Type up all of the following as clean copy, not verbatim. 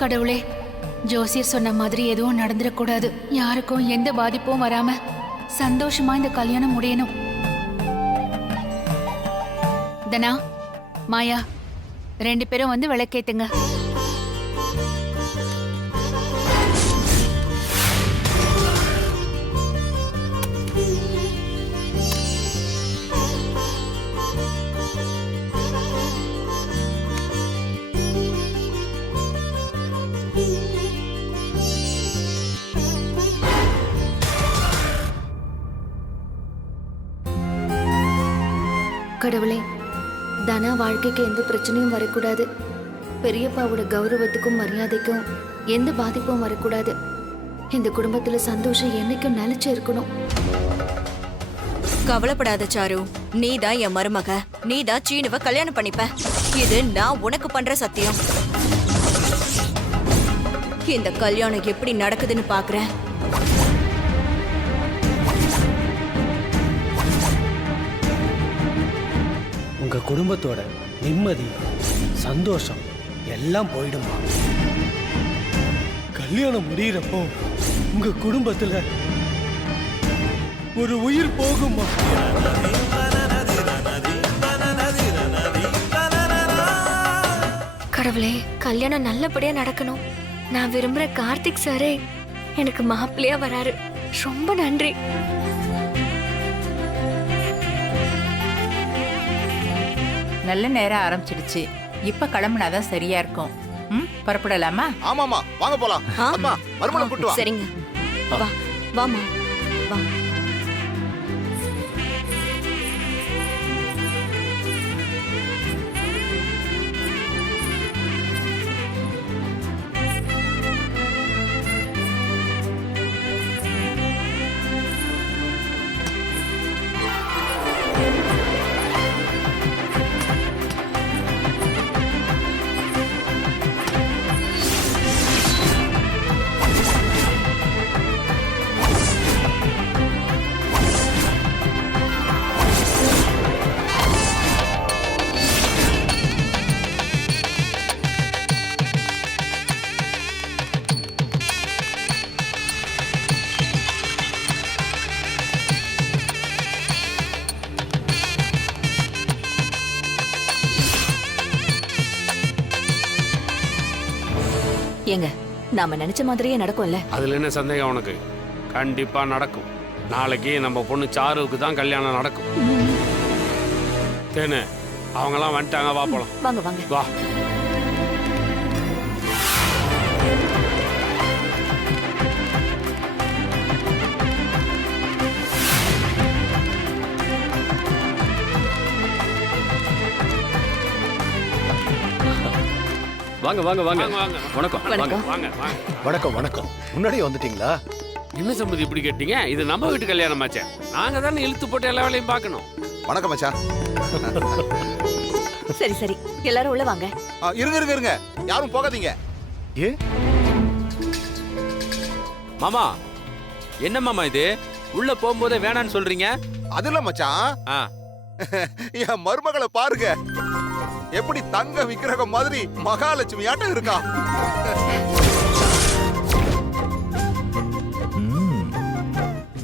கடவுளே, ஜோசியர் சொன்ன மாதிரி எதுவும் நடந்துடக்கூடாது. யாருக்கும் எந்த பாதிப்பும் வராம சந்தோஷமா இந்த கல்யாணம் முடியணும். தனா, மாயா, 2 பேரும் வந்து விளக்கேத்துங்க. கடவுளே, தனா வாழ்க்கைக்கு எந்த பிரச்சனையும் வரக்கூடாது. பெரியப்பாவோட கௌரவத்துக்கும் மரியாதைக்கும் எந்த பாதிப்பும் வரக்கூடாது. இந்த குடும்பத்துல சந்தோஷம் என்னைக்கும் நிலைச்சு இருக்கணும். கவலைப்படாத சாரு, நீதான் என் மருமக, நீதான் சீனுவ கல்யாணம் பண்ணிப்ப. இது நான் உனக்கு பண்ற சத்தியம். இந்த கல்யாணம் எப்படி நடக்குதுன்னு பாக்குறேன். உங்க குடும்பத்தோட நிம்மதி சந்தோஷம் எல்லாம் போயிடுமா? கல்யாணம் முடியறப்போ உங்க குடும்பத்துல ஒரு உயிர் போகுமா? கடவுளே, கல்யாணம் நல்லபடியா நடக்கணும். நான் விரும்புற கார்த்திக் சாரே எனக்கு மாப்பிள்ளையா வராரு. ரொம்ப நன்றி. நல்ல நேரம் ஆரம்பிச்சிடுச்சு. இப்ப கிளம்புனாதான் சரியா இருக்கும். புறப்படலாமா? ஆமாமா, வாங்க போலாம். அம்மா, மறுமணம் கூட்டு வா. சரிங்க, வா வாமா வா. ஏங்க, நாம நினைச்ச மாதிரியே நடக்கும்ல? அதுல என்ன சந்தேகம் உனக்கு? கண்டிப்பா நடக்கும். நாளைக்கு நம்ம பொண்ணு சாருவுக்கு தான் கல்யாணம் நடக்கும். தேனு, அவங்கெல்லாம் வந்துட்டாங்க, வா போலாம். வாங்க வாங்க வா. வாங்க வாங்க வாங்க. வணக்கம். வணக்கம். வாங்க வாங்க. வணக்கம் வணக்கம். முன்னாடியே வந்துட்டீங்களா? என்ன சம்பந்தி இப்படி கேட்டீங்க? இது நம்ம வீட்டு கல்யாணம் ஆச்சே. நாங்க தானே இழுத்து போட்டு எல்லா வேலையும் பார்க்கணும். வணக்கம் மச்சான். சரி சரி, எல்லாரும் உள்ள வாங்க. இருங்க இருங்க இருங்க, யாரும் போகாதீங்க. ஏ மாமா, என்ன மாமா இது? உள்ள போகும்போதே வேணான்னு சொல்றீங்க? அதுல மச்சான், என் மருமகளை பாருங்க, எப்படி தங்க விக்கிரகம் மாதிரி மகாலட்சுமி ஆட்டம் இருக்கா.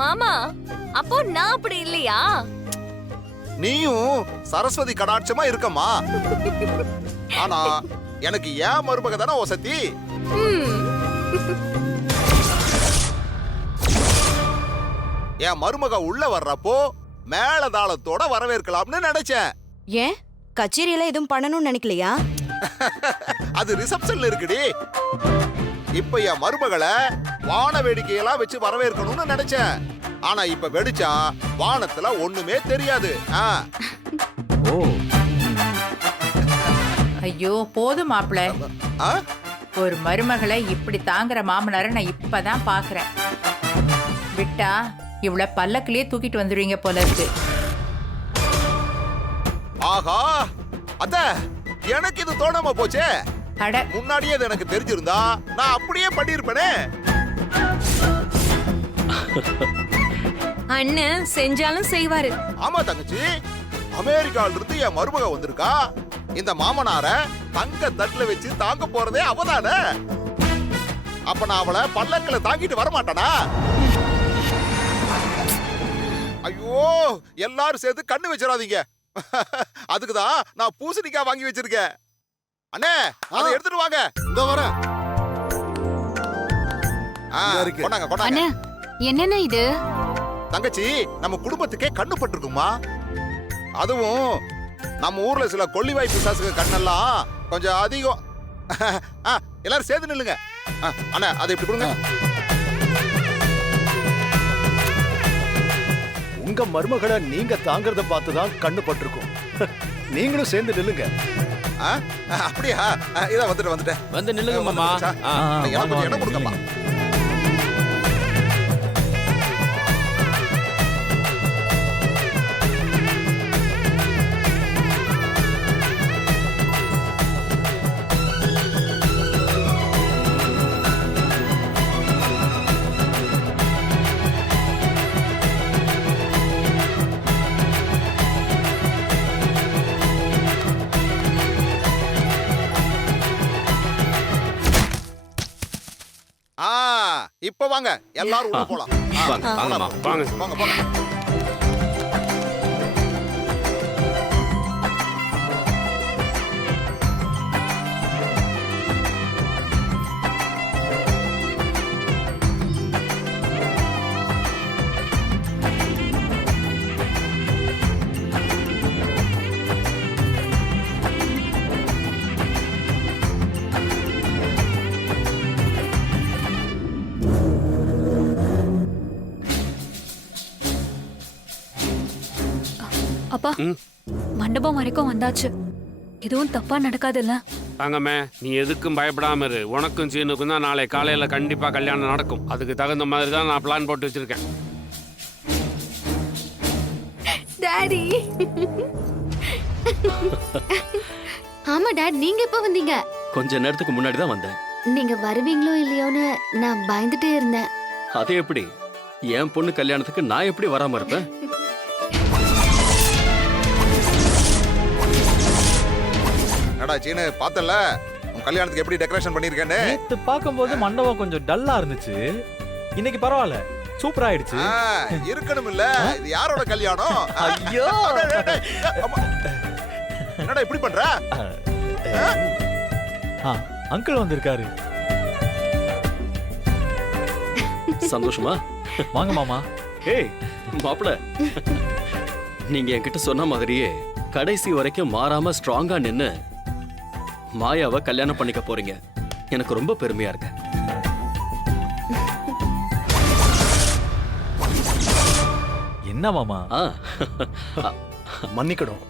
மாமா, அப்போ நான் அப்படி இல்லையா? நீயும் சரஸ்வதி கடாட்சமா இருக்கமா. ஆனா எனக்கு ஏன் மருமக தானே வசதி. என் மருமக உள்ள வர்றப்போ மேளதாளத்தோட வரவேற்கலாம்னு நினைச்சேன். ஏன் கச்சேரியெல்லாம் எதுவும் பண்ணணும்னு நினைக்கலையா? அது ரிசப்ஷன்ல இருக்குடி. இப்ப என் மருமகளை வான வேடிக்கையெல்லாம் வச்சு வரவேற்கணும்னு நினைச்சேன். ஆனா இப்ப வெடிச்சா வானத்துல ஒண்ணுமே தெரியாது. ஓ, ஐயோ போதும் மாப்பிள. ஆ? ஒரு மருமகளை இப்படி தாங்குற மாமனார நான் இப்பதான் பாக்குறேன். விட்டா இவ்வளவு பல்லக்கிலேயே தூக்கிட்டு வந்துடுவீங்க போல இருக்கு. ஆஹா, அத்த எனக்கு இது தோணாம போச்சே. அட, முன்னாடியே அது எனக்கு தெரிஞ்சிருந்தா நான் அப்படியே பண்ணிருப்பேனே. அண்ணன் செஞ்சாலும் செய்வாரு. ஆமா தங்கச்சி, அமெரிக்கால இருந்து என் மருமக வந்திருக்கா. இந்த மாமனார தங்க தட்டுல வச்சு தாங்க போறதே அவதானே. அப்ப நான் அவளை பல்லக்குல தாங்கிட்டு வரமாட்டானா? ஐயோ, எல்லாரும் சேர்த்து கண்ணு வச்சிடாதீங்க. அதுக்குதான் நான் பூசணிக்காய் வாங்கி வச்சிருக்கேன். அண்ணே, அதை எடுத்துட்டு வாங்க. இந்த வரேன். கொண்டாங்க கொண்டாங்க. அண்ணா என்னென்ன இது? தங்கச்சி, நம்ம குடும்பத்துக்கே கண்ணு பட்டிருக்குமா? அதுவும் நம்ம ஊர்ல சில கொள்ளிவாய் பிசாசுக்கு கண்ணெல்லாம் கொஞ்சம் அதிகம். எல்லாரும் சேர்ந்து நில்லுங்க. அண்ணா, அதை இப்படி கொடுங்க. உங்க மருமகளை நீங்க தாங்கறத பார்த்துதான் கண்ணு பட்டிருக்கும். நீங்களும் சேர்ந்து நில்லுங்க. அப்படியா? இதான் வந்துட்டேன். வந்து நில்லுங்க மாமா. எனக்கு கொஞ்சம் இடம் கொடுங்கப்பா. இப்ப வாங்க, எல்லாரும் உள்ள போலாம். வாங்கம்மா, வாங்க. போங்க போங்க. அப்பா, மண்டபம் வரைக்கும் வந்தாச்சு. எதுவும் தப்பா நடக்காதுல்ல? தங்கமே, நீ எதுக்கும் பயப்படாம இரு. உனக்கும் சீனுக்கும் தான் நாளை காலையில கண்டிப்பா கல்யாணம் நடக்கும். அதுக்கு தகுந்த மாதிரி தான் நான் பிளான் போட்டு வச்சிருக்கேன். டாடி. ஆமா டாட், நீங்க எப்ப வந்தீங்க? கொஞ்ச நேரத்துக்கு முன்னாடி தான் வந்தேன். நீங்க வருவீங்களோ இல்லையோன்னு நான் பயந்துட்டே இருந்தேன். அது எப்படி? என் பொண்ணு கல்யாணத்துக்கு நான் எப்படி வராம இருப்பேன்? என்னடா சீனு, பார்த்தல உன் கல்யாணத்துக்கு எப்படி டெக்கரேஷன் பண்ணிருக்கேன்னு? நேத்து பாக்கும்போது மண்டபம் கொஞ்சம் டல்லா இருந்துச்சு. இன்னைக்கு பரவாயில்ல, சூப்பரா ஆயிடுச்சு. இருக்கணும் இல்ல? இது யாரோட கல்யாணம்? ஐயோ, என்னடா இப்படி பண்ற? அங்கிள் வந்திருக்காரு. சந்தோஷமா? வாங்க மாமா. ஏய் மாப்பிள, நீங்க என்கிட்ட சொன்ன மாதிரியே கடைசி வரைக்கும் மாறாம ஸ்ட்ராங்கா நின்னு மாயாவை கல்யாணம் பண்ணிக்க போறீங்க. எனக்கு ரொம்ப பெருமையா இருக்கு. என்ன மாமா? மன்னிக்கணும்.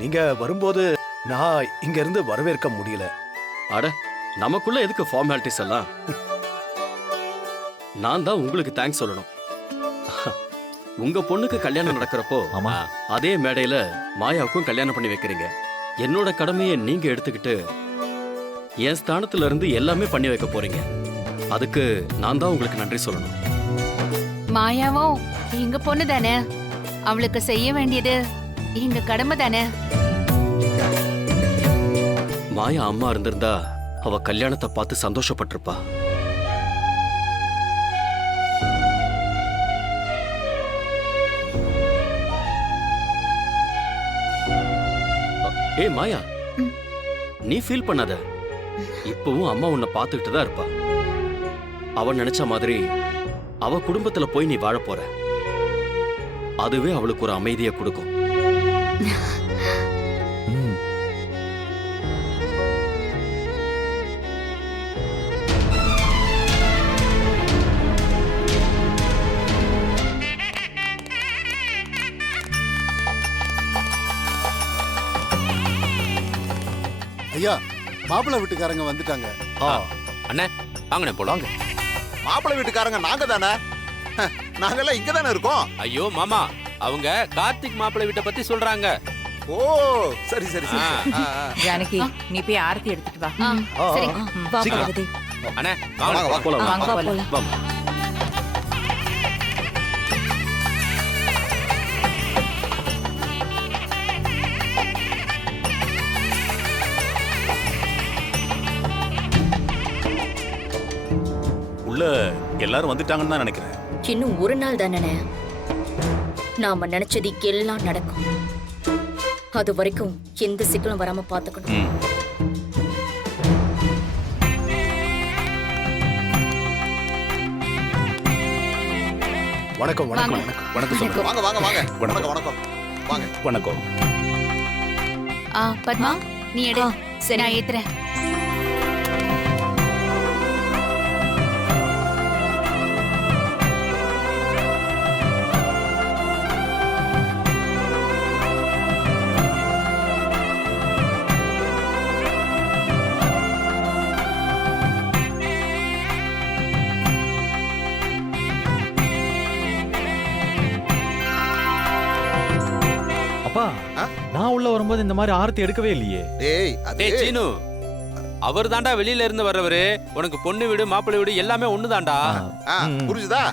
நீங்க வரும்போது நான் இங்க இருந்து வரவேற்க முடியல. அட, நமக்குள்ள எதுக்கு ஃபார்மாலிட்டிஸ் எல்லாம்? நான் தான் உங்களுக்கு தேங்க்ஸ் சொல்லணும். உங்க பொண்ணுக்கு கல்யாணம் நடக்கிறப்போ அதே மேடையில மாயாவுக்கும் கல்யாணம் பண்ணி வைக்கிறீங்க. என்னோட கடமையை நீங்க எடுத்துக்கிட்டு என் ஸ்தானத்துல இருந்து எல்லாமே பண்ணி வைக்க போறீங்க. அதுக்கு நான் தான் உங்களுக்கு நன்றி சொல்லணும். மாயாவோ எங்க பொண்ணு தானே, அவளுக்கு செய்ய வேண்டியது எங்க கடமை தானே. மாயா அம்மா இருந்திருந்தா அவ கல்யாணத்தை பார்த்து சந்தோஷப்பட்டிருப்பா. ஏய் மாயா, நீ ஃபீல் பண்ணாத. இப்பவும் அம்மா உன்னை பார்த்துக்கிட்டு தான் இருப்பா. அவ நினைச்ச மாதிரி அவ குடும்பத்துல போய் நீ வாழ போற. அதுவே அவளுக்கு ஒரு அமைதியை கொடுக்கும். ஐயா, மாப்பிள்ளை வீட்டுக்காரங்க வந்துட்டாங்க. அண்ணே வாங்கண்ணே போலாம். மாப்பிள்ளை வீட்டுக்காரங்க நாங்க தானே? நாங்கெல்லாம் இங்க தானே இருக்கோம். ஐயோ மாமா, அவங்க கார்த்திக் மாப்பிள்ளை வீட்டை பத்தி சொல்றாங்க. ஓ சரி சரி சரி. ஜானகி, நீ போய் ஆரத்தி எடுத்துட்டு வா. சரி, வா பார்வதி. அண்ணே வாங்க, வாங்க போலாம். வாங்க போலாம். வாங்க. எல்லாரும் வந்துட்டாங்கன்னு தான் நினைக்கிறேன். இன்னும் ஒரு நாள் தானே, நாம நினைச்சது எல்லாம் நடக்கும். அது வரைக்கும் எந்த சிக்கலும் வராம பாத்துக்கணும். வணக்கம் வணக்கம் வணக்கம் வணக்கம் சொல்லுங்க. வாங்க வாங்க வாங்க. வணக்கம் வணக்கம். வாங்க. வணக்கம். பத்மா நீ எடு. சரி நான் ஏத்துறேன். அப்பா நான் உள்ள வரும்போது இந்த மாதிரி ஆரத்தி எடுக்கவே இல்லையே. டேய் அதே சீனு, அவர் தாண்டா வெளியில இருந்து வர்றவரு. உனக்கு பொண்ணு வீடு மாப்பிள்ளை வீடு எல்லாமே ஒண்ணுதான்டா. புரிஞ்சுதா?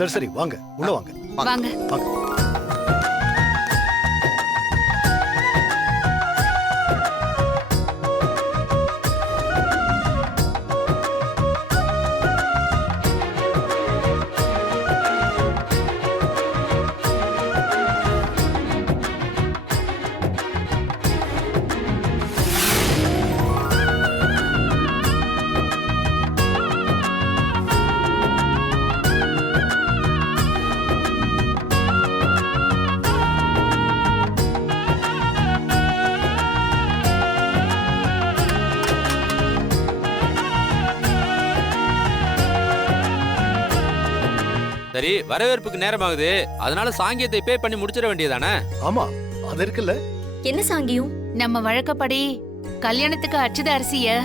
சரி சரி வாங்க உள்ள வாங்க. வாங்க. சரி, வரவேற்புக்கு நேரமாகுது. அதனால சாங்கியத்தை பே பண்ணி முடிச்சிட வேண்டியதானே? ஆமா அது இருக்குல்ல. என்ன சாங்கியம்? நம்ம வழக்கப்படி கல்யாணத்துக்கு அச்சுத அரிசிய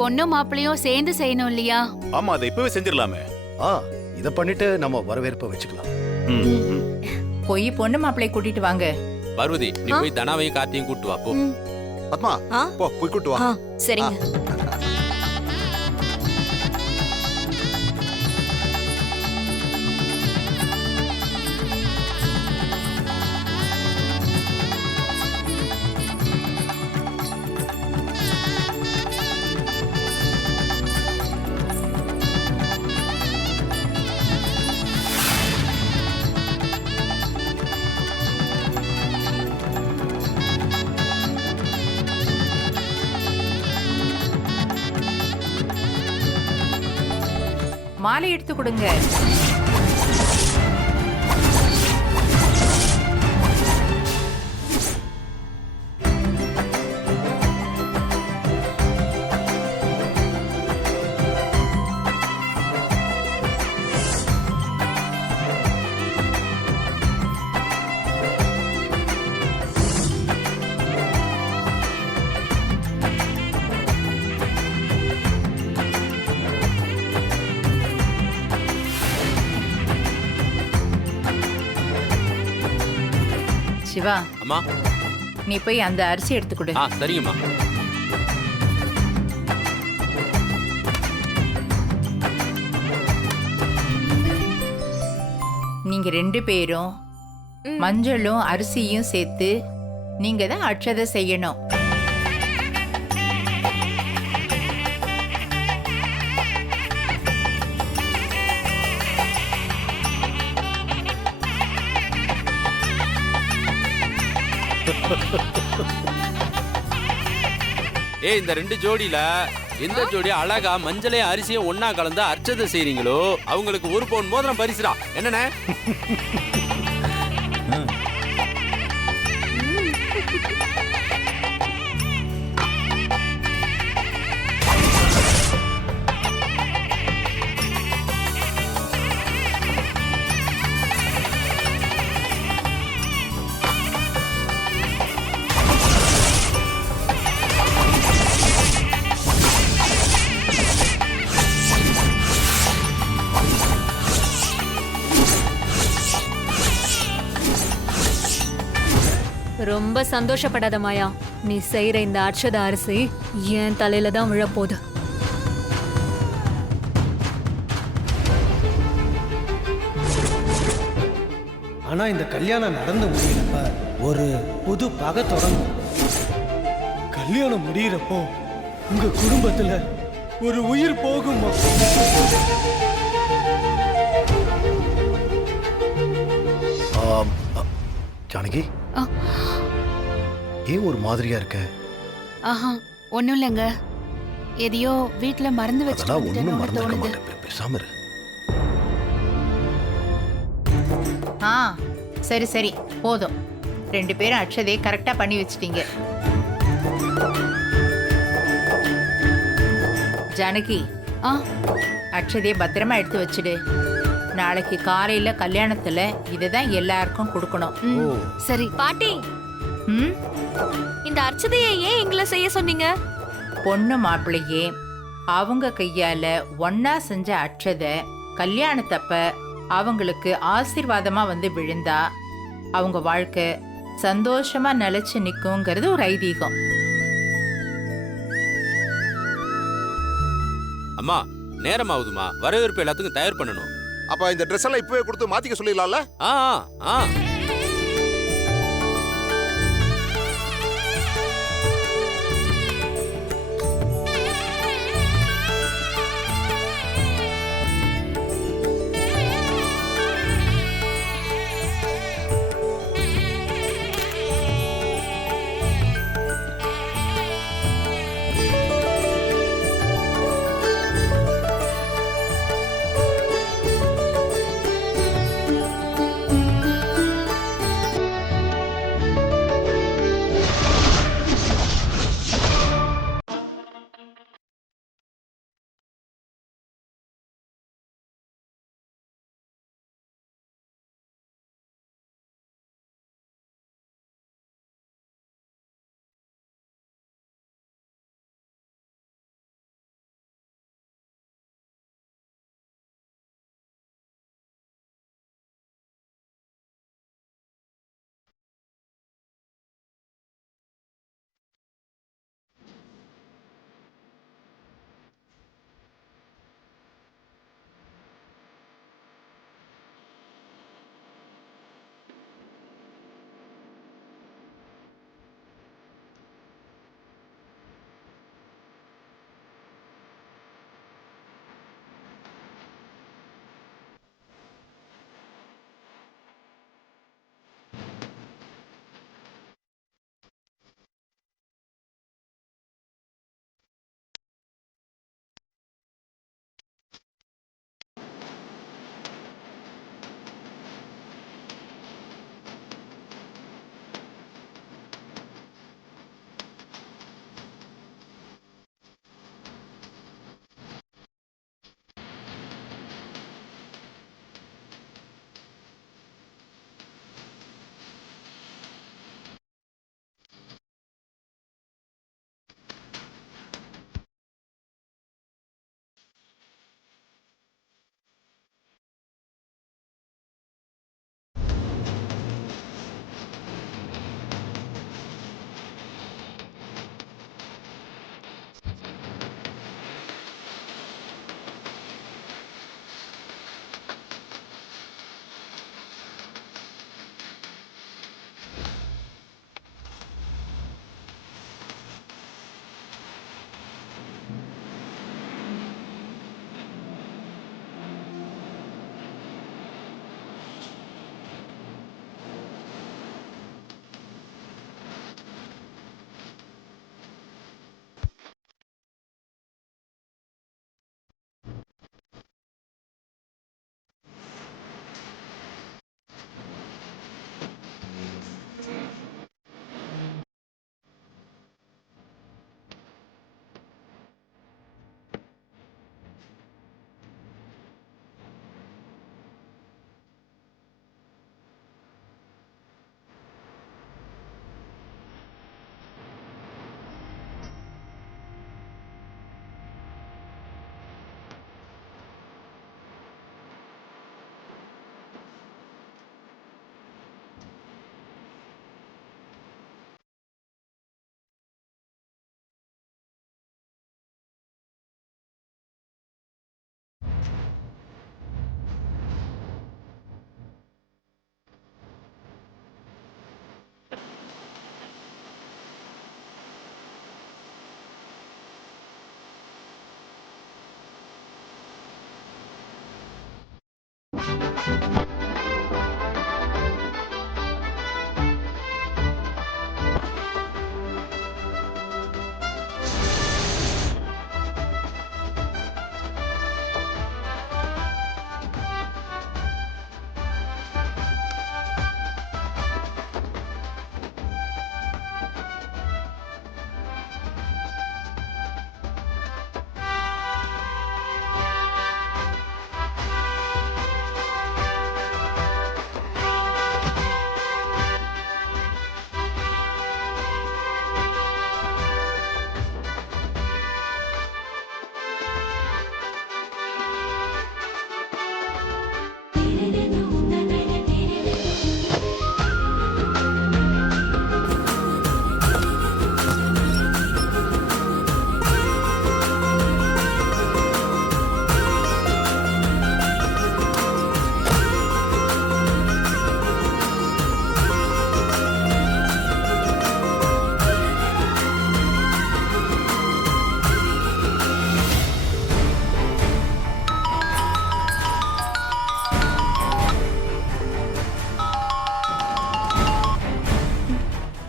பொண்ணும் மாப்பிள்ளையும் சேர்ந்து செய்யணும் இல்லையா? ஆமா அதை இப்பவே செஞ்சிடலாமே. இத பண்ணிட்டு நம்ம வரவேற்பை வச்சுக்கலாம். போய் பொண்ணு மாப்பிள்ளை கூட்டிட்டு வாங்க. பார்வதி, நீ போய் தனாவையும் கார்த்தியும் கூட்டு வா போ. பத்மா போ போய் கூட்டு வா. சரிங்க. மாலை எடுத்து கொடுங்க. சிவா, அம்மா நீ போய் அந்த அரிசி எடுத்து கொடு. சரிங்கம்மா. நீங்க 2 பேரும் மஞ்சளும் அரிசியும் சேர்த்து நீங்க தான் அட்சதை செய்யணும். இந்த 2 ஜோடியில எந்த ஜோடி அழகா மஞ்சளையும் அரிசியும் ஒன்னா கலந்து அர்ச்சதை செய்றீங்களோ அவங்களுக்கு 1 பவுன் மோதிரம் பரிசுடா. என்னண்ணே? ரொம்ப சந்தோஷப்படாத மாயா. நீ செய்யற இந்த அர்ச்சத அரிசி என் தலையில தான் விழப்போகுது. ஆனா இந்த கல்யாணம் நடந்து முடியறப்ப ஒரு புது பகை தொடங்கும். கல்யாணம் முடியறப்போ உங்க குடும்பத்துல ஒரு உயிர் போகுமா? ஜானகி ஆ. ஏன் ஒரு மாதிரியா இருக்க? ஆஹா ஒன்றும் இல்லைங்க, எதையோ வீட்டில் மறந்து வச்சுட்டு அதெல்லாம் ஒண்ணும் வந்துட்டேன்னு மறந்துருக்க தோணுது. மாட்டேன். பேசாம இரு. ஆ சரி சரி போதும். 2 பேரும் அக்ஷதையை கரெக்டா பண்ணி வச்சிட்டீங்க. ஜானகி, ஆ அக்ஷதையை பத்திரமா எடுத்து வச்சிடு. நாளைக்கு காலையில கல்யாணத்துல இதுதான் எல்லாருக்கும் கொடுக்கணும். ம், சரி. பாட்டி, ம், இந்த அர்ச்சதையை ஏன் எங்களை செய்ய சொன்னீங்க? பொண்ணு மாப்பிள்ளையே அவங்க கையால ஒன்னா செஞ்ச அக்ஷதை கல்யாணத்தப்ப அவங்களுக்கு ஆசீர்வாதமா வந்து விழுந்தா அவங்க வாழ்க்கை சந்தோஷமா நிலைச்சு நிக்குங்கிறது ஒரு ஐதீகம். அம்மா நேரம் ஆகுதுமா, வரவேற்பு எல்லாத்துக்கும் தயார் பண்ணணும். அப்ப இந்த ட்ரெஸ் எல்லாம் இப்பவே கொடுத்து மாத்திக்க சொல்லிடலாம்ல? ஆ ஆ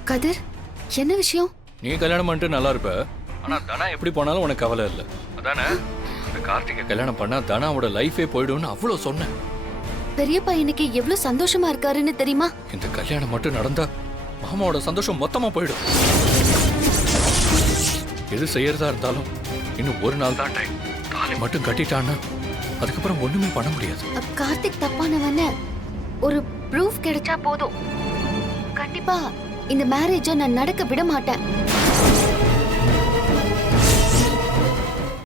கதிர், என்ன விஷயம்? நீ கல்யாணம் பண்ணிட்டு நல்லா இருப்ப, ஆனா தனா எப்படி போனாலும் உனக்கு கவலை இல்லை அதானே? இந்த கார்த்திகை கல்யாணம் பண்ணா தனாவோட லைஃபே போயிடும்னு அவ்வளோ சொன்னேன். பெரியப்பா இன்னைக்கு எவ்வளவு சந்தோஷமா இருக்காருன்னு தெரியுமா? இந்த கல்யாணம் மட்டும் நடந்தா மாமாவோட சந்தோஷம் மொத்தமா போயிடும். எது செய்யறதா இருந்தாலும் இன்னும் ஒரு நாள் தான் டைம். தாலி மட்டும் கட்டிட்டான்னா அதுக்கப்புறம் ஒண்ணுமே பண்ண முடியாது. கார்த்திக் தப்பானவன ஒரு ப்ரூஃப் கிடைச்சா போதும். கண்டிப்பா இந்த மேரேஜை நான் நடக்க விட மாட்டேன்.